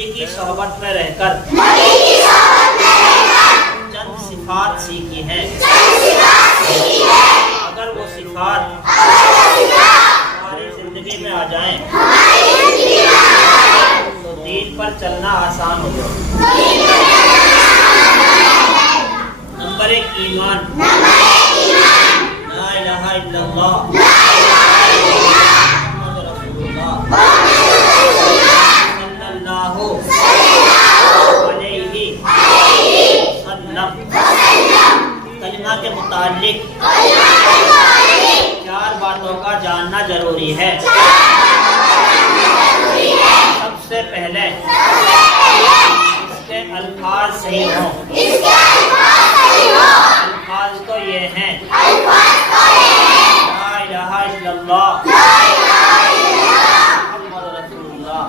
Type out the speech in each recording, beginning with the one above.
نبی کی صحبت میں رہ کر چند صفات سیکھی ہیں، اگر وہ صفات ہماری زندگی میں آ جائیں تو دین پر چلنا آسان ہو جائے۔ نمبر 1 ایمان، لا الہ الا اللہ محمد رسول اللہ صلی اللہ علیہ وسلم۔ کلمہ کے متعلق 4 باتوں کا جاننا ضروری ہے۔ سب سے پہلے اس کے الفاظ صحیح ہوں۔ الفاظ تو یہ ہیں، لا الہ الا اللہ محمد رسول اللہ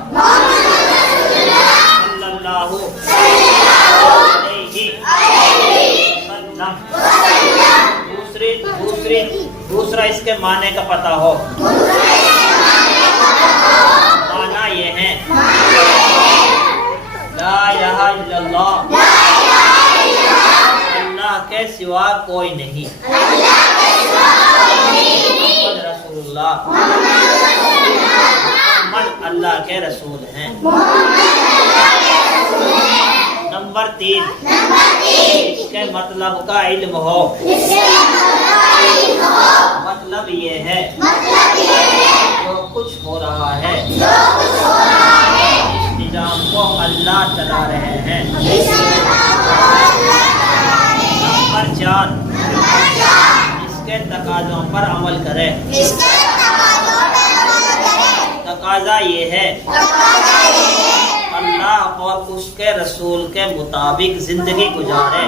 صلی اللہ علیہ وسلم۔ دوسرا اس کے معنی کا پتہ ہو۔ معنی یہ ہے، لا الہ الا اللہ، اللہ کے سوا کوئی نہیں، محمد رسول اللہ، محمد اللہ کے رسول ہیں۔ نمبر 3 اس کے مطلب کا علم ہو۔ مطلب یہ ہے جو کچھ ہو رہا ہے اس نظام کو اللہ چلا رہے ہیں۔ نمبر 4 اس کے تقاضوں پر عمل کرے۔ تقاضا یہ ہے اللہ اور اس کے رسول کے مطابق زندگی گزارے۔